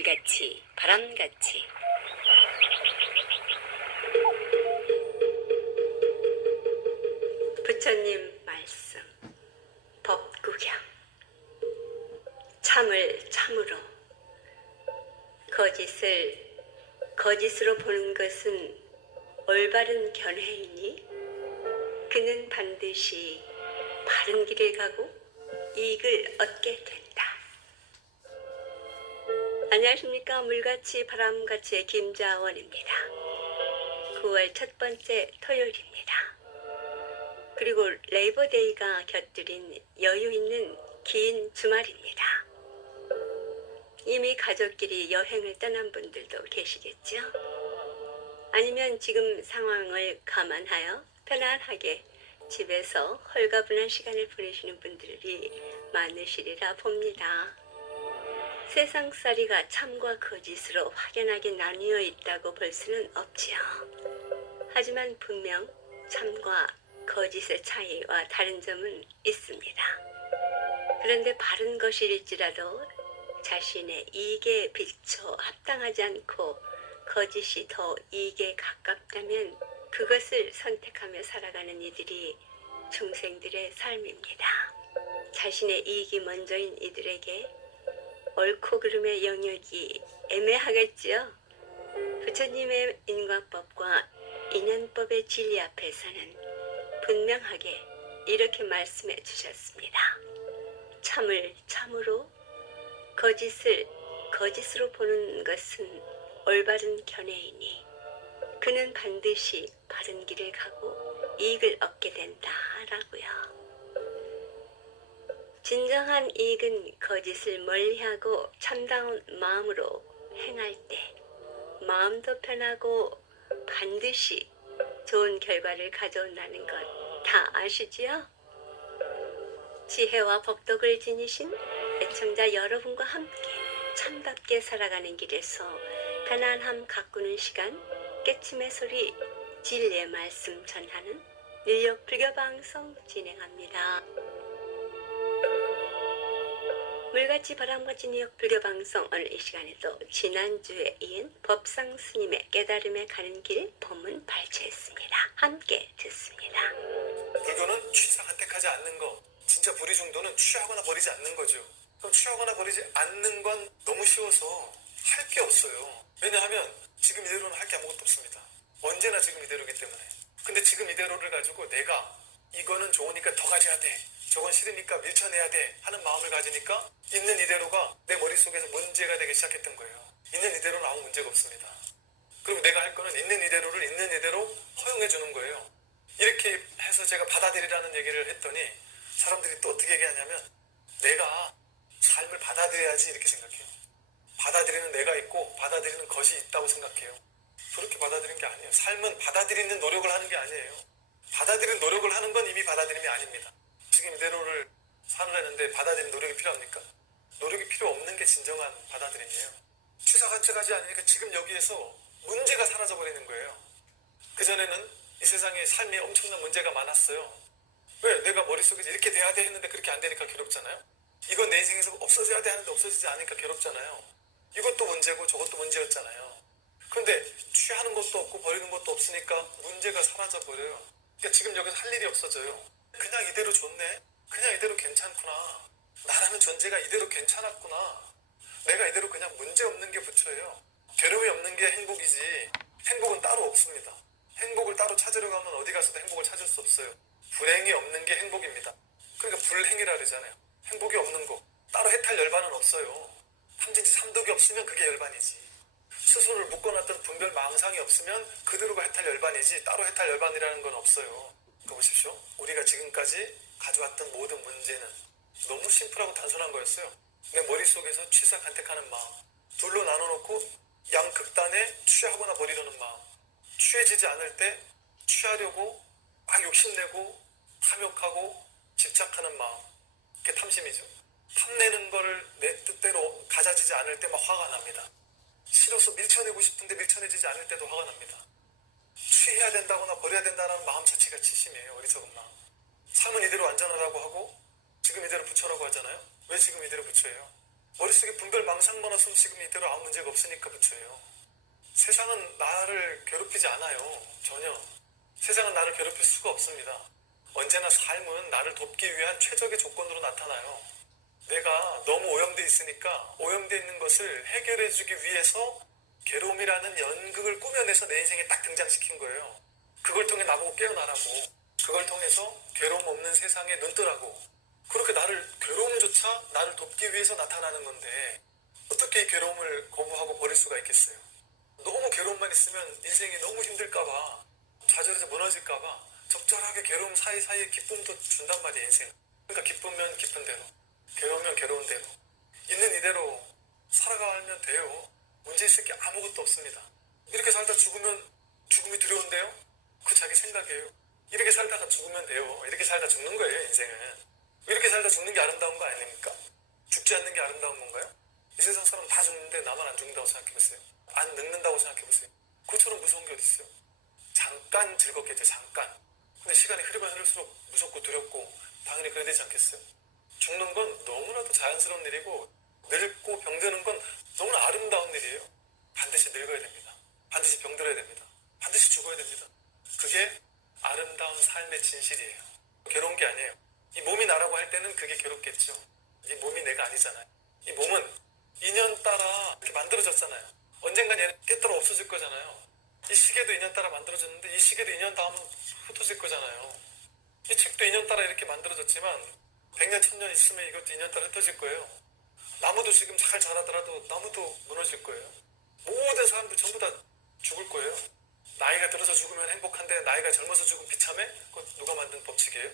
물같이 바람같이 부처님 말씀 법구경 참을 참으로 거짓을 거짓으로 보는 것은 올바른 견해이니 그는 반드시 바른 길을 가고 이익을 얻게 된다. 안녕하십니까. 물같이 바람같이의 김자원입니다. 9월 첫 번째 토요일입니다. 그리고 레이버데이가 곁들인 여유 있는 긴 주말입니다. 이미 가족끼리 여행을 떠난 분들도 계시겠죠? 아니면 지금 상황을 감안하여 편안하게 집에서 홀가분한 시간을 보내시는 분들이 많으시리라 봅니다. 세상살이가 참과 거짓으로 확연하게 나뉘어 있다고 볼 수는 없지요. 하지만 분명 참과 거짓의 차이와 다른 점은 있습니다. 그런데 바른 것일지라도 자신의 이익에 비춰 합당하지 않고 거짓이 더 이익에 가깝다면 그것을 선택하며 살아가는 이들이 중생들의 삶입니다. 자신의 이익이 먼저인 이들에게 옳고 그름의 영역이 애매하겠지요. 부처님의 인과법과 인연법의 진리 앞에서는 분명하게 이렇게 말씀해 주셨습니다. 참을 참으로 거짓을 거짓으로 보는 것은 올바른 견해이니 그는 반드시 바른 길을 가고 이익을 얻게 된다라고요. 진정한 이익은 거짓을 멀리하고 참다운 마음으로 행할 때 마음도 편하고 반드시 좋은 결과를 가져온다는 것 다 아시지요? 지혜와 복덕을 지니신 애청자 여러분과 함께 참답게 살아가는 길에서 편안함 가꾸는 시간, 깨침의 소리, 진리의 말씀 전하는 뉴욕 불교방송 진행합니다. 물같이 바람같이 뉴욕 불교방송 오늘 이 시간에도 지난주에 이은 법상 스님의 깨달음에 가는 길 본문 발췌했습니다. 함께 듣습니다. 불교는 취사 선택하지 않는 거, 진짜 불의 중도는 취하거나 버리지 않는 거죠. 그럼 취하거나 버리지 않는 건 너무 쉬워서 할 게 없어요. 왜냐하면 지금 이대로는 할 게 아무것도 없습니다. 언제나 지금 이대로기 때문에. 근데 지금 이대로를 가지고 내가 이거는 좋으니까 더 가져야 돼, 저건 싫으니까 밀쳐내야 돼 하는 마음을 가지니까 있는 이대로가 내 머릿속에서 문제가 되기 시작했던 거예요. 있는 이대로는 아무 문제가 없습니다. 그리고 내가 할 거는 있는 이대로를 있는 이대로 허용해 주는 거예요. 이렇게 해서 제가 받아들이라는 얘기를 했더니 사람들이 또 어떻게 얘기하냐면 내가 삶을 받아들여야지 이렇게 생각해요. 받아들이는 내가 있고 받아들이는 것이 있다고 생각해요. 그렇게 받아들이는 게 아니에요. 삶은 받아들이는 노력을 하는 게 아니에요. 받아들이는 노력을 하는 건 이미 받아들임이 아닙니다. 지금 이대로를 살으려는데 받아들이는 노력이 필요합니까? 노력이 필요 없는 게 진정한 받아들임이에요. 취사간척하지 않으니까 지금 여기에서 문제가 사라져버리는 거예요. 그전에는 이 세상에 삶에 엄청난 문제가 많았어요. 왜? 내가 머릿속에서 이렇게 돼야 돼 했는데 그렇게 안 되니까 괴롭잖아요. 이건 내 인생에서 없어져야 돼 하는데 없어지지 않으니까 괴롭잖아요. 이것도 문제고 저것도 문제였잖아요. 그런데 취하는 것도 없고 버리는 것도 없으니까 문제가 사라져버려요. 그러니까 지금 여기서 할 일이 없어져요. 그냥 이대로 좋네, 그냥 이대로 괜찮구나, 나라는 존재가 이대로 괜찮았구나, 내가 이대로 그냥 문제 없는 게 부처예요. 괴로움이 없는 게 행복이지 행복은 따로 없습니다. 행복을 따로 찾으려 가면 어디 가서도 행복을 찾을 수 없어요. 불행이 없는 게 행복입니다. 그러니까 불행이라 그러잖아요. 행복이 없는 거, 따로 해탈 열반은 없어요. 탐진치 삼독이 없으면 그게 열반이지. 스스로를 묶어놨던 분별 망상이 없으면 그대로가 해탈 열반이지 따로 해탈 열반이라는 건 없어요. 그거 보십시오. 우리가 지금까지 가져왔던 모든 문제는 너무 심플하고 단순한 거였어요. 내 머릿속에서 취사 간택하는 마음, 둘로 나눠놓고 양극단에 취하거나 버리려는 마음, 취해지지 않을 때 취하려고 막 욕심내고 탐욕하고 집착하는 마음, 그게 탐심이죠. 탐내는 거를 내 뜻대로 가져지지 않을 때 막 화가 납니다. 싫어서 밀쳐내고 싶은데 밀쳐내지지 않을 때도 화가 납니다. 취해야 된다거나 버려야 된다는 마음 자체가 치심이에요. 어리석은 마음. 삶은 이대로 안전하다고 하고 지금 이대로 부처라고 하잖아요. 왜 지금 이대로 부처예요? 머릿속에 분별 망상만 없으면 지금 이대로 아무 문제가 없으니까 붙여요. 세상은 나를 괴롭히지 않아요. 전혀. 세상은 나를 괴롭힐 수가 없습니다. 언제나 삶은 나를 돕기 위한 최적의 조건으로 나타나요. 내가 너무 오염돼 있으니까 오염돼 있는 것을 해결해주기 위해서 괴로움이라는 연극을 꾸며내서 내 인생에 딱 등장시킨 거예요. 그걸 통해 나보고 깨어나라고, 그걸 통해서 괴로움 없는 세상에 눈뜨라고. 그렇게 괴로움조차 나를 돕기 위해서 나타나는 건데 어떻게 이 괴로움을 거부하고 버릴 수가 있겠어요? 너무 괴로움만 있으면 인생이 너무 힘들까봐, 좌절해서 무너질까봐 적절하게 괴로움 사이사이에 기쁨도 준단 말이에요, 인생. 그러니까 기쁘면 기쁜 대로, 괴로우면 괴로운 대로, 있는 이대로 살아가면 돼요. 문제 있을 게 아무것도 없습니다. 이렇게 살다 죽으면 죽음이 두려운데요? 그 자기 생각이에요. 이렇게 살다가 죽으면 돼요. 이렇게 살다 죽는 거예요, 인생은. 이렇게 살다 죽는 게 아름다운 거 아닙니까? 죽지 않는 게 아름다운 건가요? 이 세상 사람 다 죽는데 나만 안 죽는다고 생각해보세요. 안 늙는다고 생각해보세요. 그처럼 무서운 게 어딨어요? 잠깐 즐겁겠죠, 잠깐. 근데 시간이 흐르면 흐를수록 무섭고 두렵고 당연히 그래야 되지 않겠어요? 죽는 건 너무나도 자연스러운 일이고, 늙고 병드는 건 너무나 아름다운 일이에요. 반드시 늙어야 됩니다. 반드시 병들어야 됩니다. 반드시 죽어야 됩니다. 그게 아름다운 삶의 진실이에요. 괴로운 게 아니에요. 이 몸이 나라고 할 때는 그게 괴롭겠죠. 이 몸이 내가 아니잖아요. 이 몸은 인연 따라 이렇게 만들어졌잖아요. 언젠간 얘는 깨떨어 없어질 거잖아요. 이 시계도 인연 따라 만들어졌는데 이 시계도 인연 다음은 흩어질 거잖아요. 이 책도 인연 따라 이렇게 만들어졌지만 100년, 1000년 있으면 이것도 인연 따라 흩어질 거예요. 나무도 지금 잘 자라더라도 나무도 무너질 거예요. 모든 사람들 전부 다 죽을 거예요. 나이가 들어서 죽으면 행복한데 나이가 젊어서 죽으면 비참해? 그건 누가 만든 법칙이에요?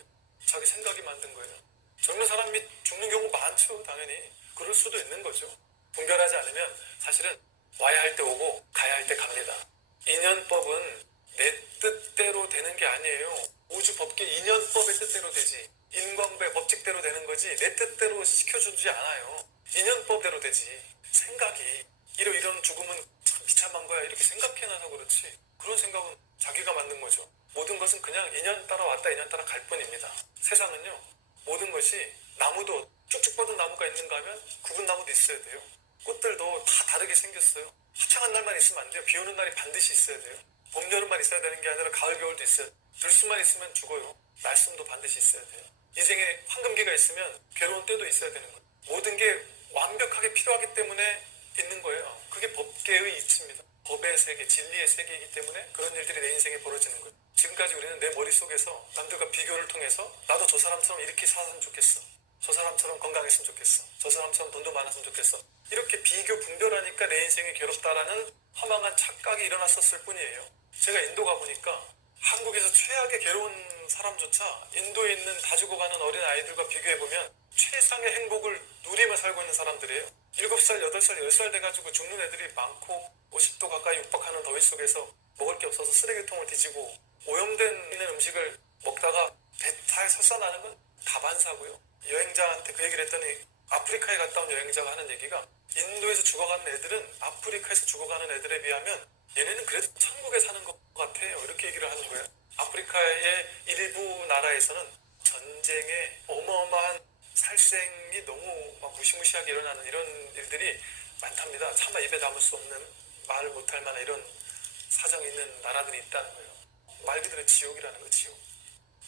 자기 생각이 만든 거예요. 젊은 사람이 죽는 경우 많죠, 당연히. 그럴 수도 있는 거죠. 분별하지 않으면 사실은 와야 할 때 오고 가야 할 때 갑니다. 인연법은 내 뜻대로 되는 게 아니에요. 우주 법계 인연법의 뜻대로 되지. 인과응보의 법칙대로 되는 거지 내 뜻대로 시켜주지 않아요. 인연법대로 되지. 생각이 이런 죽음은 참 비참한 거야 이렇게 생각해놔서 그렇지, 그런 생각은 자기가 만든 거죠. 모든 것은 그냥 인연 따라 왔다 인연 따라 갈 뿐입니다. 세상은요, 모든 것이, 나무도 쭉쭉 뻗은 나무가 있는가 하면 굵은 나무도 있어야 돼요. 꽃들도 다 다르게 생겼어요. 화창한 날만 있으면 안 돼요. 비 오는 날이 반드시 있어야 돼요. 봄, 여름만 있어야 되는 게 아니라 가을, 겨울도 있어요. 들숨만 있으면 죽어요. 날숨도 반드시 있어야 돼요. 인생에 황금기가 있으면 괴로운 때도 있어야 되는 거예요. 모든 게 완벽하게 필요하기 때문에 있는 거예요. 그게 법계의 이치입니다. 법의 세계, 진리의 세계이기 때문에 그런 일들이 내 인생에 벌어지는 거예요. 지금까지 우리는 내 머릿속에서 남들과 비교를 통해서 나도 저 사람처럼 이렇게 살았으면 좋겠어. 저 사람처럼 건강했으면 좋겠어. 저 사람처럼 돈도 많았으면 좋겠어. 이렇게 비교 분별하니까 내 인생이 괴롭다라는 허망한 착각이 일어났었을 뿐이에요. 제가 인도 가보니까 한국에서 최악의 괴로운 사람조차 인도에 있는 다 죽어가는 어린 아이들과 비교해보면 최상의 행복을 누리며 살고 있는 사람들이에요. 7살, 8살, 10살 돼가지고 죽는 애들이 많고 50도 가까이 육박하는 더위 속에서 먹을 게 없어서 쓰레기통을 뒤지고 오염된 있는 음식을 먹다가 배탈 설사나는 건 다반사고요. 여행자한테 그 얘기를 했더니 아프리카에 갔다 온 여행자가 하는 얘기가, 인도에서 죽어가는 애들은 아프리카에서 죽어가는 애들에 비하면 얘네는 그래도 천국에 사는 것 같아요. 이렇게 얘기를 하는 거예요. 아프리카의 일부 나라에서는 전쟁에 어마어마한 살생이 너무 막 무시무시하게 일어나는 이런 일들이 많답니다. 차마 입에 담을 수 없는, 말을 못할 만한 이런 사정이 있는 나라들이 있다는 거예요. 말 그대로 지옥이라는 거, 지옥.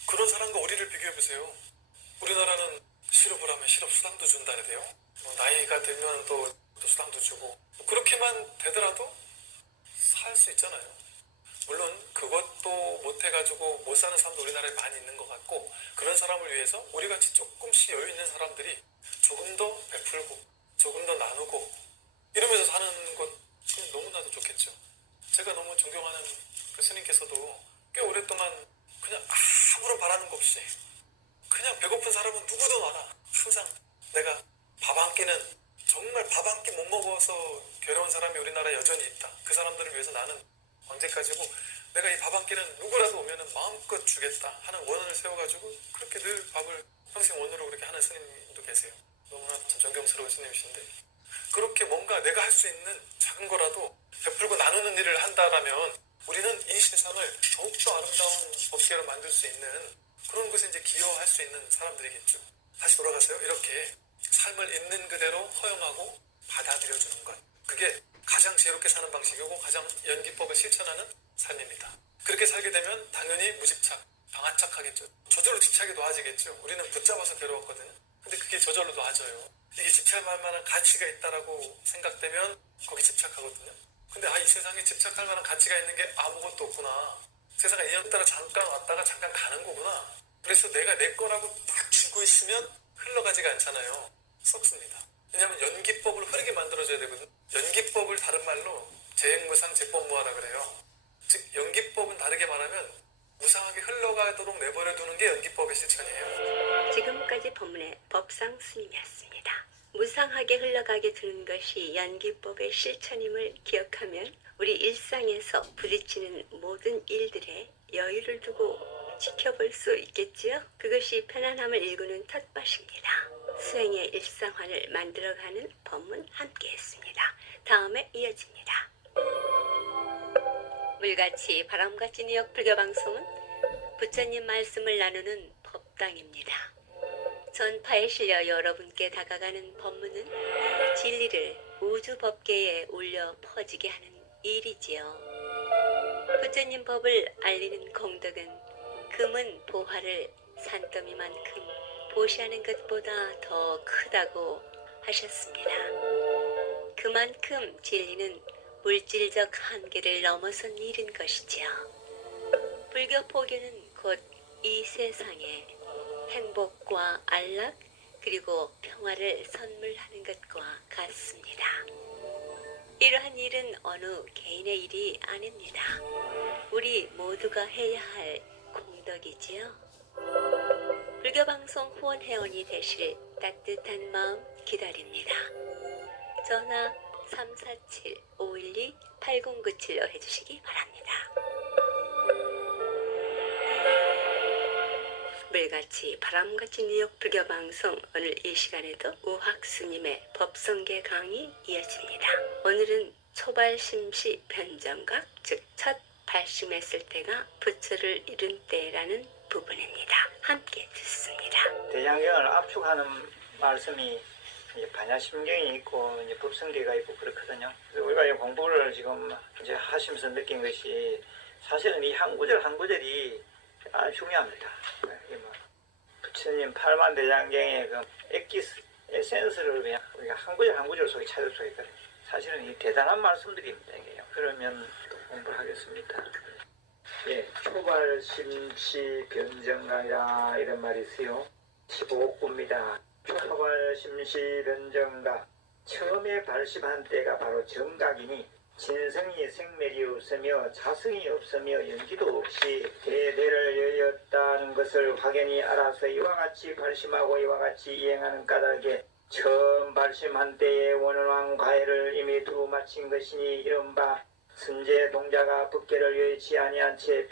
그런 사람과 우리를 비교해보세요. 우리나라는 실업을 하면 실업수당도 준다 그래요. 나이가 들면 또 수당도 주고, 그렇게만 되더라도 살 수 있잖아요. 물론 그것도 못해가지고 못 사는 사람도 우리나라에 많이 있는 것 같고, 그런 사람을 위해서 우리같이 조금씩 여유 있는 사람들이 조금 더 베풀고 조금 더 나누고 이러면서 사는 것, 너무나도 좋겠죠. 제가 너무 존경하는 그 스님께서도 꽤 오랫동안 그냥 아무런 바라는 것 없이 그냥 배고픈 사람은 누구도 많아. 항상 내가 밥 한 끼는, 정말 밥 한 끼 못 먹어서 괴로운 사람이 우리나라에 여전히 있다. 그 사람들을 위해서 나는 언제까지고 내가 이 밥 한 끼는 누구라도 오면은 마음껏 주겠다 하는 원언을 세워가지고 그렇게 늘 밥을 평생 원으로 그렇게 하는 스님도 계세요. 너무나 참 존경스러운 스님이신데, 그렇게 뭔가 내가 할 수 있는 작은 거라도 베풀고 나누는 일을 한다라면 우리는 이 세상을 더욱더 아름다운 법계로 만들 수 있는 그런 것에 이제 기여할 수 있는 사람들이겠죠. 다시 돌아가서요. 이렇게 삶을 있는 그대로 허용하고 받아들여주는 것. 그게 가장 지혜롭게 사는 방식이고 가장 연기법을 실천하는 삶입니다. 그렇게 살게 되면 당연히 무집착, 방아착하겠죠. 저절로 집착이 놓아지겠죠. 우리는 붙잡아서 괴로웠거든요. 근데 그게 저절로 놓아져요. 이게 집착할 만한 가치가 있다라고 생각되면 거기 집착하거든요. 근데 이 세상에 집착할 만한 가치가 있는 게 아무것도 없구나. 세상에 인연 따라 잠깐 왔다가 잠깐 가는 거구나. 그래서 내가 내 거라고 딱 쥐고 있으면 흘러가지가 않잖아요. 썩습니다. 왜냐하면 연기법을 흐르게 만들어줘야 되거든요. 연기법을 다른 말로 재행무상 재법무하라 그래요. 즉 연기법은 다르게 말하면 무상하게 흘러가도록 내버려두는 게 연기법의 실천이에요. 지금까지 본문의 법상 스님이었습니다. 무상하게 흘러가게 두는 것이 연기법의 실천임을 기억하면 우리 일상에서 부딪히는 모든 일들에 여유를 두고 지켜볼 수 있겠지요. 그것이 편안함을 일구는 텃밭입니다. 수행의 일상화를 만들어가는 법문 함께했습니다. 다음에 이어집니다. 물같이 바람같이 뉴욕 불교방송은 부처님 말씀을 나누는 법당입니다. 전파에 실려 여러분께 다가가는 법문은 진리를 우주법계에 울려 퍼지게 하는 일이지요. 부처님 법을 알리는 공덕은 금은 보화를 산더미만큼 보시하는 것보다 더 크다고 하셨습니다. 그만큼 진리는 물질적 한계를 넘어선 일인 것이지요. 불교 포교는 곧 이 세상에 행복과 안락 그리고 평화를 선물하는 것과 같습니다. 이러한 일은 어느 개인의 일이 아닙니다. 우리 모두가 해야 할 공덕이지요. 불교방송 후원회원이 되실 따뜻한 마음 기다립니다. 전화 347-512-8097로 해주시기 바랍니다. 물같이 바람같이 뉴욕 불교방송 오늘 이 시간에도 우학스님의 법성계 강의 이어집니다. 오늘은 초발심시 변정각 즉 첫 발심했을 때가 부처를 이룬 때라는 부분입니다. 함께 듣습니다. 대장경을 압축하는 말씀이 이제 반야심경이 있고 이제 법성계가 있고 그렇거든요. 그래서 우리가 이 공부를 지금 이제 하시면서 느낀 것이 사실은 이 한 구절 한 구절이 아주 중요합니다. 부처님 팔만대장경의 그 엑기스 에센스를 그냥 우리가 한 구절 한 구절 속에 찾을 수 있거든요. 사실은 이 대단한 말씀들입니다. 이게요. 그러면 또 공부를 하겠습니다. 예, 초발심시 변정각이라 이런 말이 있어요. 15구입니다. 초발심시 변정각 처음에 발심한 때가 바로 정각이니 진성이 생멸이 없으며 자성이 없으며 연기도 없이 대대를 여였다는 것을 확연히 알아서 이와 같이 발심하고 이와 같이 이행하는 까닭에 처음 발심한 때의 원원왕 과외를 이미 두루 마친 것이니 이른바 선제 동자가 법계를 여의치 아니한 채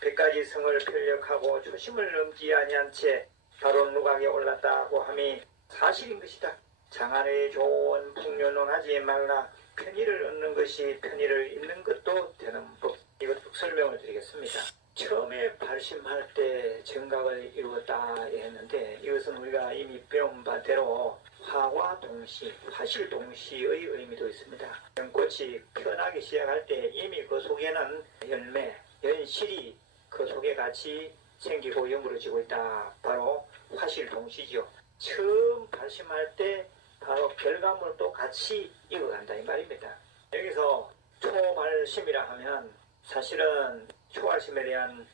백가지 성을 편력하고 초심을 넘지 아니한 채 바로 누각에 올랐다고 함이 사실인 것이다. 장안의 좋은 풍요는 하지 말라. 편의를 얻는 것이 편의를 잃는 것도 되는 법. 이것도 설명을 드리겠습니다. 처음에 발심할 때 정각을 이루었다 했는데 이것은 우리가 이미 배운 바대로 화와 동시, 화실 동시의 의미도 있습니다. 연꽃이 피어나기 시작할 때 이미 그 속에는 열매, 연실이 그 속에 같이 생기고 여물어지고 있다. 바로 화실 동시죠. 처음 발심할 때 바로 결과물도 같이 익어간다 이 말입니다. 여기서 초발심이라 하면 사실은 초발심에 대한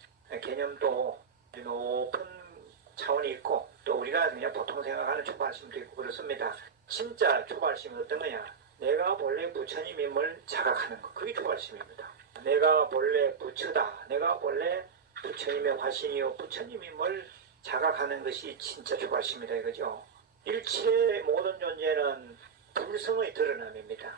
개념도 높은 차원이 있고 또 우리가 그냥 보통 생각하는 초발심도 있고 그렇습니다. 진짜 초발심은 어떤 거냐? 내가 본래 부처님임을 자각하는 것. 그게 초발심입니다. 내가 본래 부처다. 내가 본래 부처님의 화신이요 부처님임을 자각하는 것이 진짜 초발심이다 이거죠. 일체 모든 존재는 불성의 드러남입니다.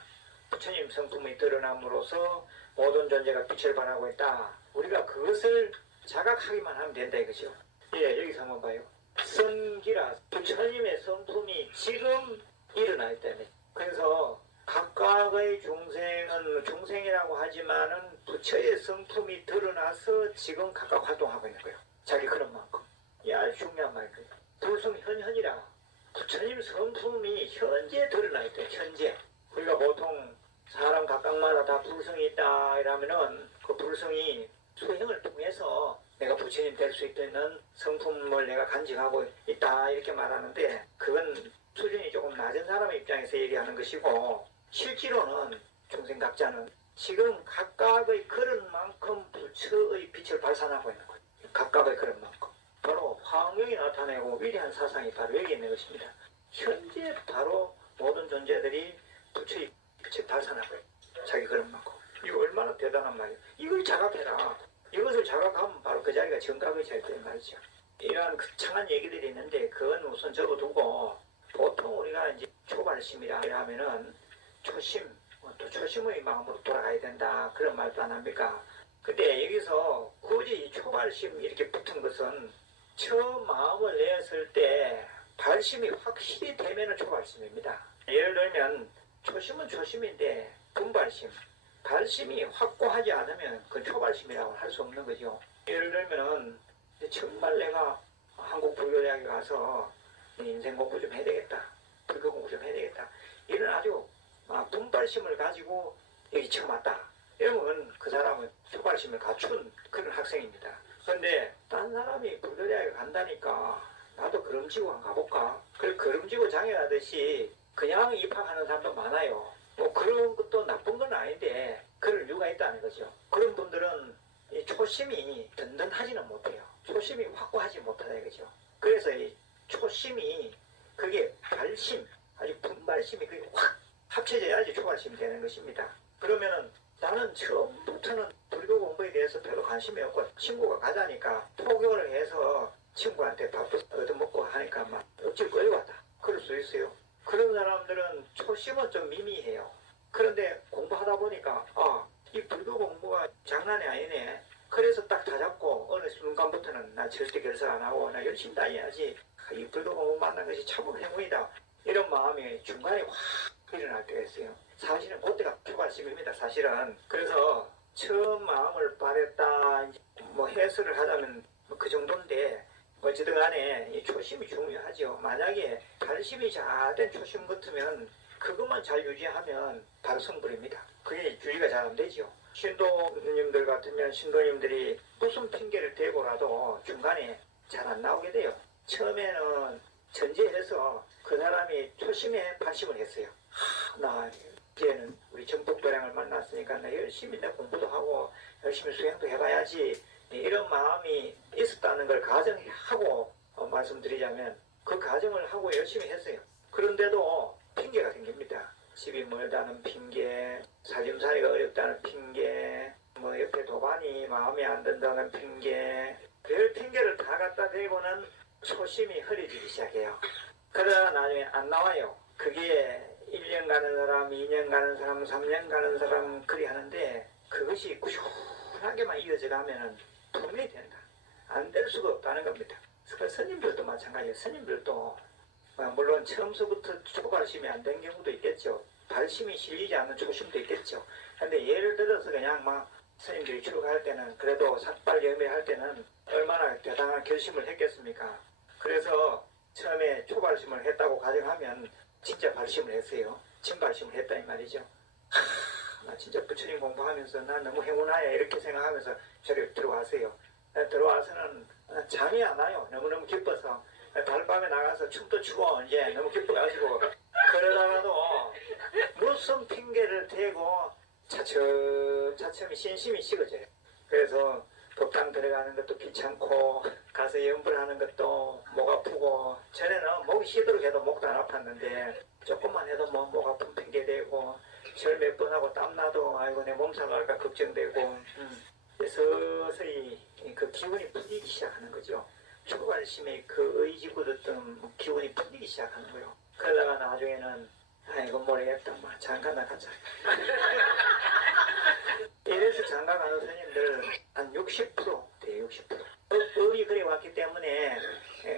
부처님 성품의 드러남으로써 모든 존재가 빛을 발하고 있다. 우리가 그것을 자각하기만 하면 된다 이거죠. 예, 여기서 한번 봐요. 성기라 부처님의 성품이 지금 일어나 있다며. 그래서 각각의 중생은 중생이라고 하지만은 부처의 성품이 드러나서 지금 각각 활동하고 있는 거예요. 자기 그런 만큼. 이 아주 중요한 말이에요. 불성현현이라. 부처님 성품이 현재 드러나 있대. 현재. 우리가 보통 사람 각각마다 다 불성이 있다 이러면은 그 불성이 수행을 통해서 내가 부처님 될 수 있는 성품을 내가 간직하고 있다 이렇게 말하는데, 그건 수준이 조금 낮은 사람의 입장에서 얘기하는 것이고, 실제로는 중생 각자는 지금 각각의 그런 만큼 부처의 빛을 발산하고 있는 거예요. 각각의 그런 만큼. 바로 화엄경이 나타내고 위대한 사상이 바로 여기 있는 것입니다. 현재 바로 모든 존재들이 부처의 빛을 발산하고 있어요. 자기 그런 만큼. 이거 얼마나 대단한 말이에요. 이걸 자각해라. 이것을 자각하면 바로 그 자리가 정각의 자리다 말이죠. 이러한 거창한 얘기들이 있는데 그건 우선 접어두고, 보통 우리가 이제 초발심이라 하면은 초심, 또 초심의 마음으로 돌아가야 된다 그런 말도 안 합니까? 근데 여기서 굳이 이 초발심 이렇게 붙은 것은 처음 마음을 내었을 때 발심이 확실히 되면은 초발심입니다. 예를 들면 초심은 초심인데 분발심, 발심이 확고하지 않으면 그건 초발심이라고 할 수 없는 거죠. 예를 들면은 정말 내가 한국 불교대학에 가서 인생 공부 좀 해야 되겠다, 불교 공부 좀 해야 되겠다, 이런 아주 분발심을 가지고 여기 처음 왔다 이러면 그 사람은 초발심을 갖춘 그런 학생입니다. 그런데 딴 사람이 불교대학에 간다니까 나도 걸음지고 한번 가볼까, 그걸 걸음지고 장애하듯이 그냥 입학하는 사람도 많아요. 뭐 그런 것도 나쁜 건 아닌데 그럴 이유가 있다는 거죠. 그런 분들은 이 초심이 든든하지는 못해요. 초심이 확고하지 못하다 이거죠. 그래서 이 초심이 그게 발심, 아주 분발심이 그게 확 합쳐져야지 초발심이 되는 것입니다. 그러면은 나는 처음부터는 불교 공부에 대해서 별로 관심이 없고 친구가 가자니까 포교를 해서 친구한테 밥도 얻어먹고 하니까 막 억지로 끌려왔다, 그럴 수 있어요. 그런 사람들은 초심은 좀 미미해요. 그런데 공부하다 보니까 이 불교 공부가 장난이 아니네. 그래서 딱 다 잡고 어느 순간부터는 나 절대 결사 안 하고 나 열심히 다녀야지, 이 불교 공부 만난 것이 참 행운이다 이런 마음이 중간에 확 일어날 때가 있어요. 사실은 그때가 초발심입니다. 사실은. 그래서 처음 마음을 바랬다 뭐 해설을 하자면 그 정도인데, 어찌든 간에 이 초심이 중요하죠. 만약에 발심이 잘 된 초심 같으면 그것만 잘 유지하면 바로 성불입니다. 그게 유지가 잘 안 되죠. 신도님들 같으면 신도님들이 무슨 핑계를 대고라도 중간에 잘 안 나오게 돼요. 처음에는 전제해서 그 사람이 초심에 발심을 했어요. 나 이제는 우리 정법도량을 만났으니까 나 열심히 내 공부도 하고 열심히 수행도 해봐야지, 이런 마음이 있었다는 걸 가정하고 말씀드리자면 그 가정을 하고 열심히 했어요. 그런데도 핑계가 생깁니다. 집이 멀다는 핑계, 살림살이가 어렵다는 핑계, 뭐 옆에 도반이 마음에 안 든다는 핑계, 별 핑계를 다 갖다 대고는 초심이 흐려지기 시작해요. 그러다 나중에 안 나와요. 그게 1년 가는 사람, 2년 가는 사람, 3년 가는 사람 그리 하는데 그것이 꾸준하게만 이어져 가면은 분명히 된다. 안 될 수가 없다는 겁니다. 스님들도 마찬가지예요. 스님들도 물론 처음서부터 초발심이 안 된 경우도 있겠죠. 발심이 실리지 않는 초심도 있겠죠. 근데 예를 들어서 그냥 막 스님들이 출가할 때는 그래도 삭발염회 할 때는 얼마나 대단한 결심을 했겠습니까? 그래서 처음에 초발심을 했다고 가정하면 진짜 발심을 했어요. 진발심을 했다 이 말이죠. 나 진짜 부처님 공부하면서 난 너무 행운하야 이렇게 생각하면서 저를 들어왔어요. 들어와서는 잠이 안 와요. 너무너무 기뻐서. 달밤에 나가서 춤도 추고 이제 너무 기뻐가지고, 그러다가도 무슨 핑계를 대고 차츰 신심이 식어져요. 그래서 법당 들어가는 것도 귀찮고 가서 연불하는 것도 목 아프고, 전에는 목이 쉬도록 해도 목도 안 아팠는데 조금만 해도 목 아픈 핑계 대고 절 몇 번 하고 땀나도 아이고 내 몸살 날까 걱정되고, 서서히 그 기운이 풀리기 시작하는 거죠. 초발심의 그 의지 굳었던 기운이 풀리기 시작하는 거예요. 그러다가 나중에는 아이고 모르겠다, 장가나 가자. 이래서 장가 가는 스님들 한 60% 돼요. 60%. 법이 그래 왔기 때문에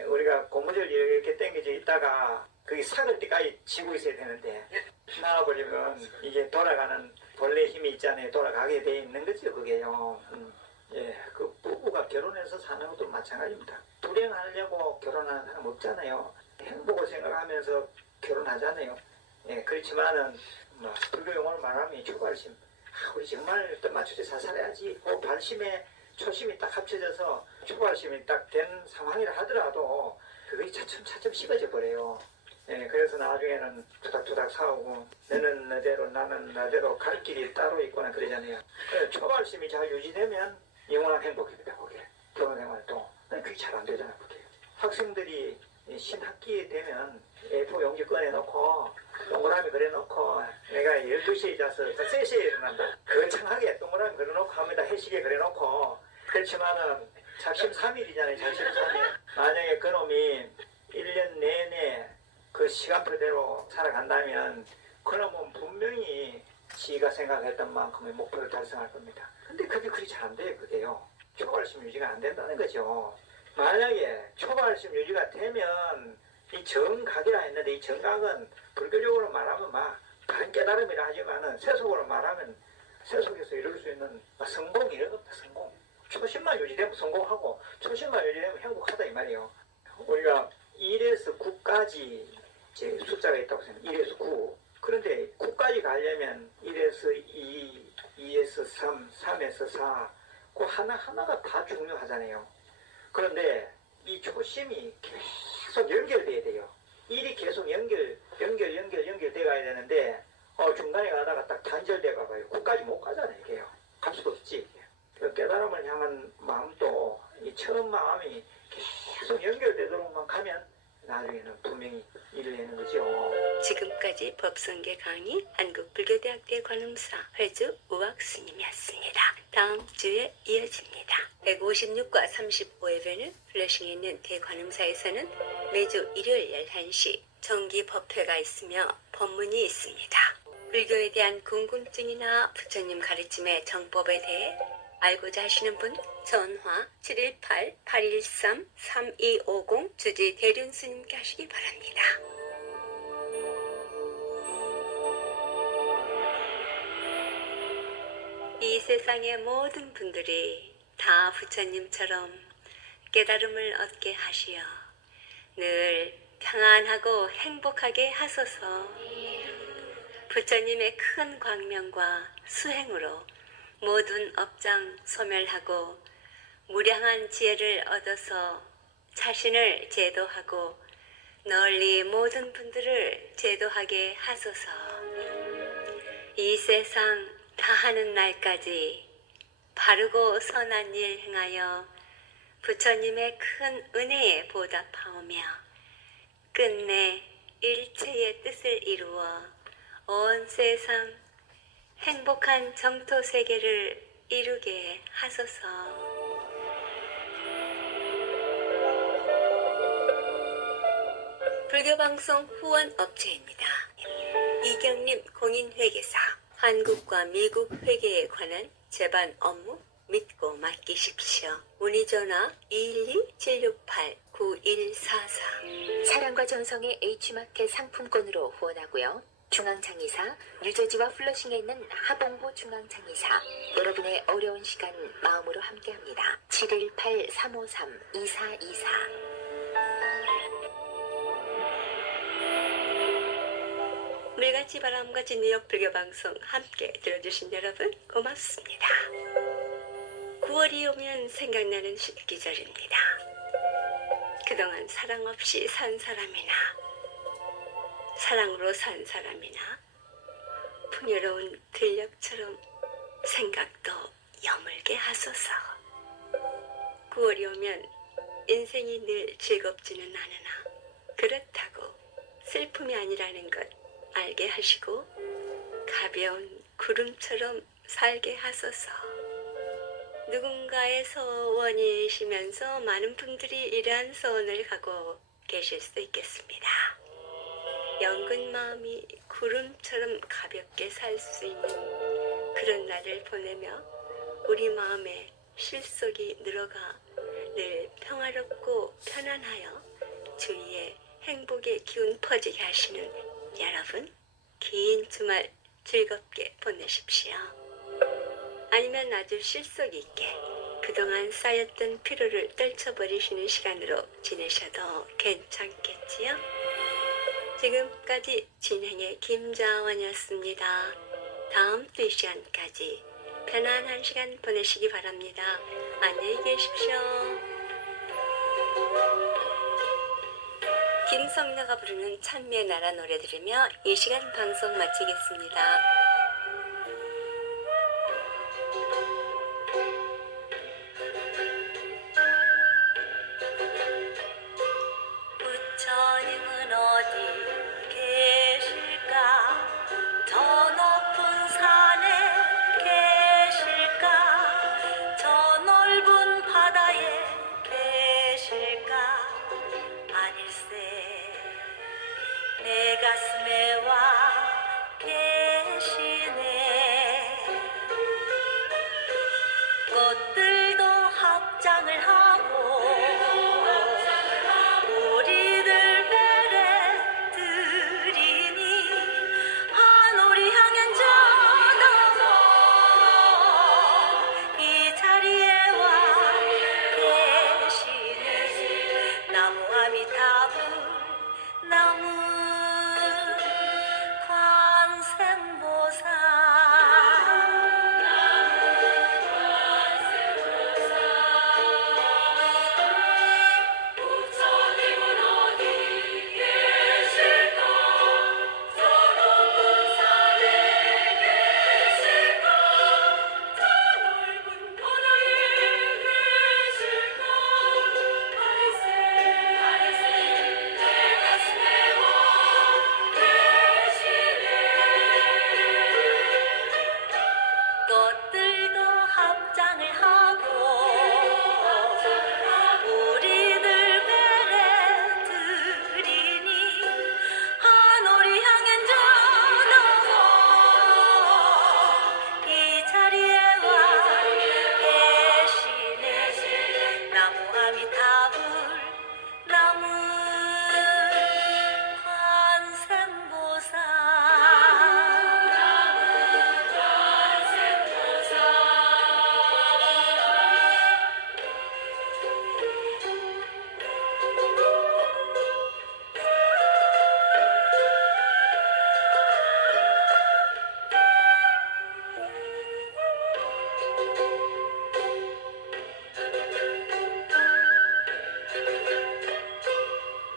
우리가 고무줄 이렇게 당겨져 있다가 그게 삭을 때까지 지고 있어야 되는데, 나와버리면 이게 돌아가는 본래 힘이 있잖아요. 돌아가게 돼 있는 거죠, 그게요. 그 부부가 결혼해서 사는 것도 마찬가지입니다. 불행하려고 결혼하는 사람 없잖아요. 행복을 생각하면서 결혼하잖아요. 예, 그렇지만은 뭐 불교 용어로 말하면 초발심. 우리 정말 또 맞춰서 잘 살아야지. 발심에 초심이 딱 합쳐져서 초발심이 딱 된 상황이라 하더라도 그게 차츰차츰 식어져 버려요. 예, 그래서 나중에는 투닥투닥 싸우고 너는 너대로 나는 나대로 갈 길이 따로 있거나 그러잖아요. 초발심이 잘 유지되면 영원한 행복입니다. 그게 결혼생활도 그게 잘 안 되잖아요. 그게 학생들이 신학기에 되면 A4 용지 꺼내놓고 동그라미 그려놓고 내가 12시에 자서 3시에 일어난다. 거창하게 동그라미 그려놓고 합니다. 해시계 그려놓고. 그렇지만은 작심 3일이잖아요. 작심 3일. 만약에 그놈이 1년 내내 그 시간표대로 살아간다면 그놈은 분명히 지가 생각했던 만큼의 목표를 달성할 겁니다. 근데 그게 그리 잘 안 돼요. 그게요. 초발심 유지가 안 된다는 거죠. 만약에 초발심 유지가 되면 이 정각이라 했는데 이 정각은 불교적으로 말하면 다른 깨달음이라 하지만은 세속으로 말하면 세속에서 이룰 수 있는 성공 이런 겁니다. 성공. 초심만 유지되면 성공하고 초심만 유지되면 행복하다 이 말이에요. 우리가 1에서 9까지 이제 숫자가 있다고 생각해요. 1에서 9. 그런데 9까지 가려면 1에서 2, 2에서 3, 3에서 4. 그 하나하나가 다 중요하잖아요. 그런데 이 초심이 계속 연결돼야 돼요. 일이 계속 연결돼 가야 되는데 중간에 가다가 딱 단절돼 가봐요. 끝까지 못 가잖아요. 이게요. 갈 수도 없지. 그 깨달음을 향한 마음도 이 처음 마음이 계속 연결되도록만 가면 나중에는 분명히 일을 내는 거죠. 지금까지 법성계 강의 한국불교대학교 관음사 회주 우학스님이었습니다. 다음 주에 이어집니다. 156과 35회에는 플러싱에 있는 대관음사에서는 매주 일요일 11시 정기 법회가 있으며 법문이 있습니다. 불교에 대한 궁금증이나 부처님 가르침의 정법에 대해 알고자 하시는 분 전화 718-813-3250 주지 대륜스님께 하시기 바랍니다. 이 세상의 모든 분들이 다 부처님처럼 깨달음을 얻게 하시어 늘 평안하고 행복하게 하소서. 부처님의 큰 광명과 수행으로 모든 업장 소멸하고 무량한 지혜를 얻어서 자신을 제도하고 널리 모든 분들을 제도하게 하소서. 이 세상 다하는 날까지 바르고 선한 일 행하여 부처님의 큰 은혜에 보답하오며 끝내 일체의 뜻을 이루어 온 세상 행복한 정토 세계를 이루게 하소서. 불교방송 후원업체입니다. 이경림 공인회계사, 한국과 미국 회계에 관한 재반 업무 믿고 맡기십시오. 문의전화 212-768-9144. 사랑과 정성의 H마켓 상품권으로 후원하고요. 중앙장의사, 뉴저지와 플러싱에 있는 하봉호 중앙장의사, 여러분의 어려운 시간 마음으로 함께합니다. 718-353-2424. 물같이 바람같이 뉴욕 불교방송 함께 들어주신 여러분 고맙습니다. 9월이 오면 생각나는 시기절입니다. 그동안 사랑 없이 산 사람이나 사랑으로 산 사람이나 풍요로운 들녘처럼 생각도 여물게 하소서. 9월이 오면 인생이 늘 즐겁지는 않으나 그렇다고 슬픔이 아니라는 것 알게 하시고 가벼운 구름처럼 살게 하소서. 누군가의 소원이시면서 많은 분들이 이러한 소원을 가고 계실 수 있겠습니다. 영근 마음이 구름처럼 가볍게 살 수 있는 그런 날을 보내며 우리 마음에 실속이 늘어가 늘 평화롭고 편안하여 주위에 행복의 기운 퍼지게 하시는 여러분, 긴 주말 즐겁게 보내십시오. 아니면 아주 실속 있게 그동안 쌓였던 피로를 떨쳐버리시는 시간으로 지내셔도 괜찮겠지요? 지금까지 진행의 김자원이었습니다. 다음 2시간까지 편안한 시간 보내시기 바랍니다. 안녕히 계십시오. 김성녀가 부르는 찬미의 나라 노래 들으며 이 시간 방송 마치겠습니다. 부처님은 어디 계실까? 저 높은 산에 계실까? 저 넓은 바다에 계실까? 아닐세 내 가슴에 와 계시네. 꽃들도 합장을 하고 우리들 베레 드리니 하늘이 향연 저 너머 이 자리에 와 계시네. 나무 아미타불 나무 관세음보살 꽃들도 합장을 하고 우리들 베레 드리니 하늘이 향연 저 너머 이 자리에 와 계시네. 나무 아미타불 나무 관세음보살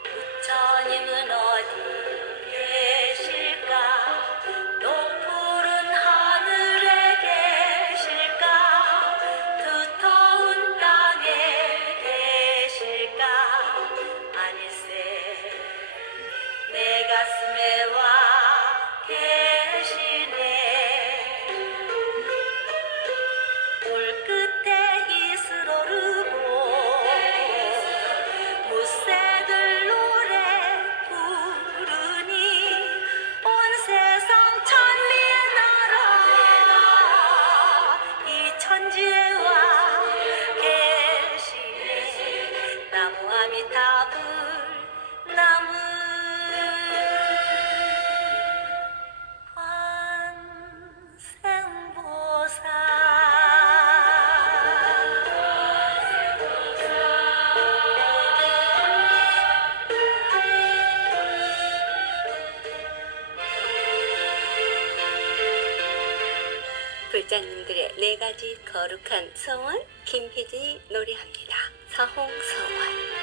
부처님은 어디 계실까? 높푸른 하늘에 계실까? 두터운 땅에 계실까? 아닐세 내 가슴에 와 계시네. 물끝에 이슬 오르고 무새들 노래 부르니 온 세상 천리의 나라 이 천지에 와 계시네. 나무 아미타불 나무 불자님들의 4가지 거룩한 서원 김희진이 노래합니다. 서홍서원.